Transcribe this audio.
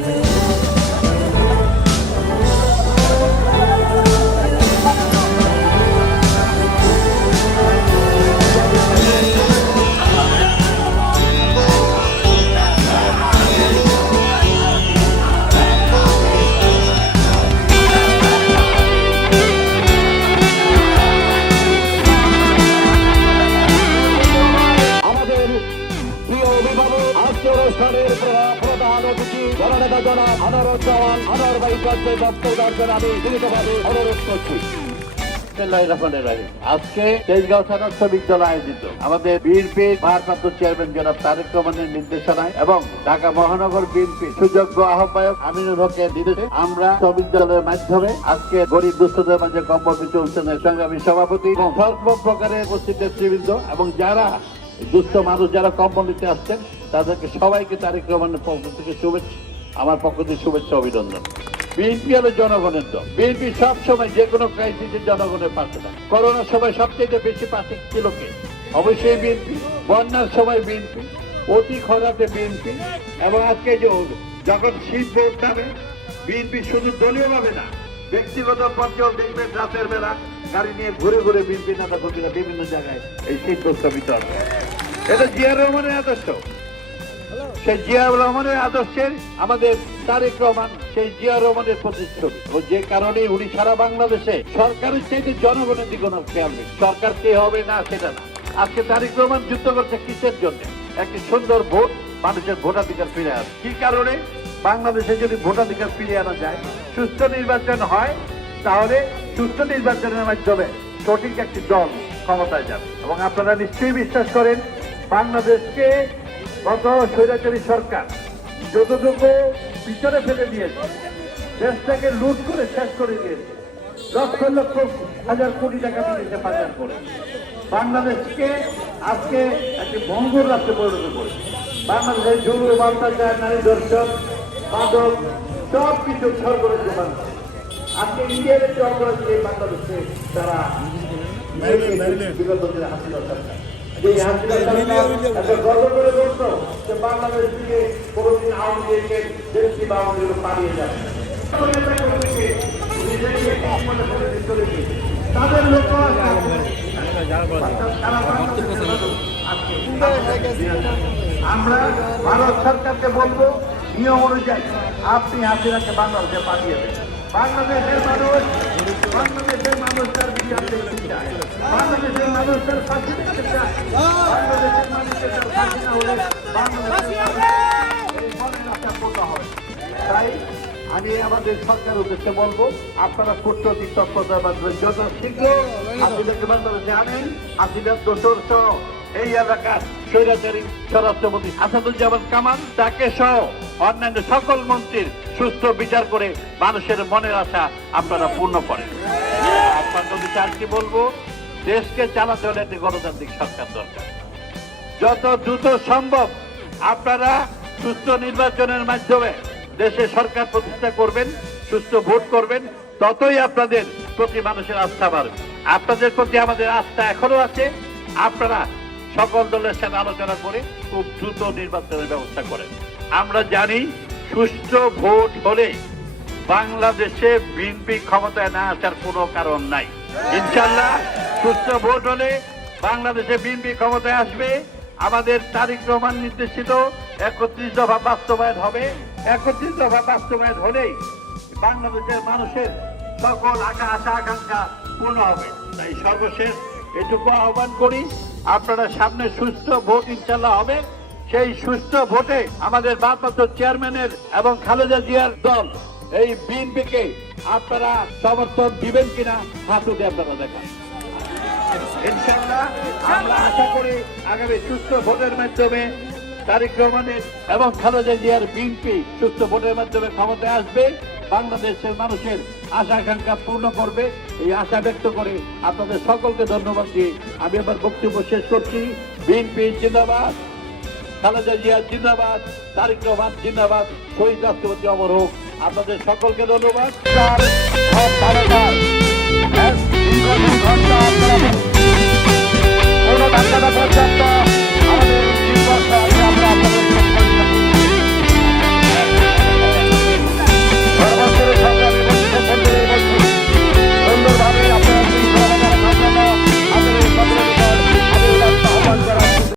আমাদের আজকে তেজগাঁও ছাত্র বিদ্যালয় আয়োজিত। আমাদের বিএনপি ভারপ্রাপ্ত চেয়ারম্যান জনাব তারেক রহমানের নির্দেশনায় এবং ঢাকা মহানগর বিএনপি সুযোগ্য আহ্বায়ক আমিনুল হকের নির্দেশে আমরা বিশ্ববিদ্যালয়ের মাধ্যমে আজকে গরিব দুস্থদের মাঝে কম্বল বিতরণের সংগ্রামী সভাপতি এবং সর্ব প্রকারের উপস্থিত নেতৃবৃন্দ এবং যারা দুস্থ মানুষ যারা কম্বল নিতে আসছেন, তাদেরকে সবাইকে তারেক রহমানের পক্ষ থেকে শুভেচ্ছা, আমার পক্ষ থেকে শুভেচ্ছা, অভিনন্দন। বিএনপি হলো জনগণের দল। বিএনপি সব সময় যে কোনো ক্রাইসিসে জনগণের পাশে থাকে। করোনার সময় সবচেয়ে বেশি পাশে ছিল কে? অবশ্যই বিএনপি। বন্যার সময় বিএনপি। অতি খরাতে বিএনপি। এবং আজকে যে যখন শীত ভোট নামে, বিএনপি শুধু দলীয় ভাবে না, ব্যক্তিগত পর্যায়েও দেখবেন রাতের বেলা গাড়ি নিয়ে ঘুরে ঘুরে বিএনপি নেতা কর্মীরা বিভিন্ন জায়গায় এই শীত বিতরণ করে। এটা জিয়া রহমানের আদর্শ। সেই জিয়া রহমানের আদর্শের আমাদের তারেক রহমান সেই জিয়া রহমানের প্রতিচ্ছবি। ও যে কারণে উনি সারা বাংলাদেশে সরকারের চাইতে জনগণের দিকে ওনার খেয়াল নেই। সরকার কে হবে না, সেটা না। আজকে তারেক রহমান যুদ্ধ করছে কিসের জন্য? একটি সুন্দর ভোট, মানুষের ভোটাধিকার ফিরে আসে কি কারণে? বাংলাদেশে যদি ভোটাধিকার ফিরিয়ে আনা যায়, সুস্থ নির্বাচন হয়, তাহলে সুস্থ নির্বাচনের মাধ্যমে সঠিক একটি দল ক্ষমতায় যাবে। এবং আপনারা নিশ্চয়ই বিশ্বাস করেন বাংলাদেশকে গত স্বৈরাচারী সরকার যতটুকু পিছনে ফেলে দিয়েছে দেশটাকে লুট করে শেষ করে দিয়েছে। লক্ষ লক্ষ হাজার কোটি টাকা বিদেশে পাচার করে। বাংলাদেশকে আজকে একটি ভঙ্গুর রাষ্ট্রে পরিণত করে বাংলাদেশের জুলু অত্যাচার নারী দর্শন মাদক সব কিছু সরকারের জোগান আজকে ইন্ডিয়ার একটি অপরাধ বাংলাদেশে তারা বিগত হাসিনা সরকার যে হাসিনা সরকার এত গর্ব করে বলতো যে বাংলাদেশ থেকে কোনোদিন আওয়ামী লীগের দেশটি বা আওয়ামী লীগ পালিয়ে যাবে তাদের লোক আমরা ভারত সরকারকে বলব নিয়ম অনুযায়ী আপনি হাসিনাকে বাংলাদেশে পাঠিয়ে দেন। বাংলাদেশের মানুষ বাংলাদেশের মানুষ তার বিচার দেখতে চায়। বাংলাদেশের মানুষ তার ফাঁসি দেখতে চায়। বাংলাদেশের মানুষের তার ফাঁসি না হলে বাংলাদেশের হয়। তাই আমি আমাদের সরকার উদ্দেশ্যে বলব আপনারা কূটনৈতিক তৎপরতার মাধ্যমে যত শীঘ্র হাসিনাকে বাংলাদেশে আনেন হাসিনার দোষর সহ এই এলাকার স্বৈরাচারী স্বরাষ্ট্রমন্ত্রী আসাদুজ্জামান কামাল তাকে সহ অন্যান্য সকল মন্ত্রীর সুস্থ বিচার করে মানুষের মনের আশা আপনারা পূর্ণ করেন। আপনার আর কি বলব, দেশকে চালাতে হলে একটি গণতান্ত্রিক সরকার দরকার। যত দ্রুত সম্ভব আপনারা সুস্থ নির্বাচনের মাধ্যমে দেশে সরকার প্রতিষ্ঠা করবেন, সুস্থ ভোট করবেন, ততই আপনাদের প্রতি মানুষের আস্থা বাড়বে। আপনাদের প্রতি আমাদের আস্থা এখনও আছে। আপনারা সকল দলের সাথে আলোচনা করে খুব দ্রুত নির্বাচনের ব্যবস্থা করেন। আমরা জানি সুষ্ঠু ভোট হলে বাংলাদেশে বিএনপি ক্ষমতায় না আসার কোনো কারণ নাই। ইনশাল্লাহ সুস্থ ভোট হলে বাংলাদেশে বিএনপি ক্ষমতায় আসবে। আমাদের তারিক রহমান নির্দেশিত একত্রিশ দফা বাস্তবায়ন হবে। একত্রিশ দফা বাস্তবায়ন হলেই বাংলাদেশের মানুষের সকল আশা আশা, আকাঙ্ক্ষা পূর্ণ হবে। তাই সর্বশেষ এটুকু আহ্বান করি, আপনারা সামনে সুস্থ ভোট ইনশাল্লাহ হবে। সেই সুস্থ ভোটে আমাদের ভারপ্রাপ্ত চেয়ারম্যানের এবং খালেদা জিয়ার দল, এই বিএনপিকে আপনারা সমর্থন দিবেন কিনা হাত উঠে আপনারা দেখান। ইনশাআল্লাহ, আমরা আশা করি আগামী সুস্থ ভোটের মাধ্যমে তারিক রহমানের এবং খালেদা জিয়ার বিএনপি সুস্থ ভোটের মাধ্যমে ক্ষমতায় আসবে। বাংলাদেশের মানুষের আশা আকাঙ্ক্ষা পূর্ণ করবে। এই আশা ব্যক্ত করে আপনাদের সকলকে ধন্যবাদ দিয়ে আমি আমার বক্তব্য শেষ করছি। বিএনপি জিন্দাবাদ। খালেদা জিয়া জিন্দাবাদ তারিক রহমান জিন্দাবাদ শহীদ রাষ্ট্রপতি অমর হোক। আপনাদের সকলকে ধন্যবাদ।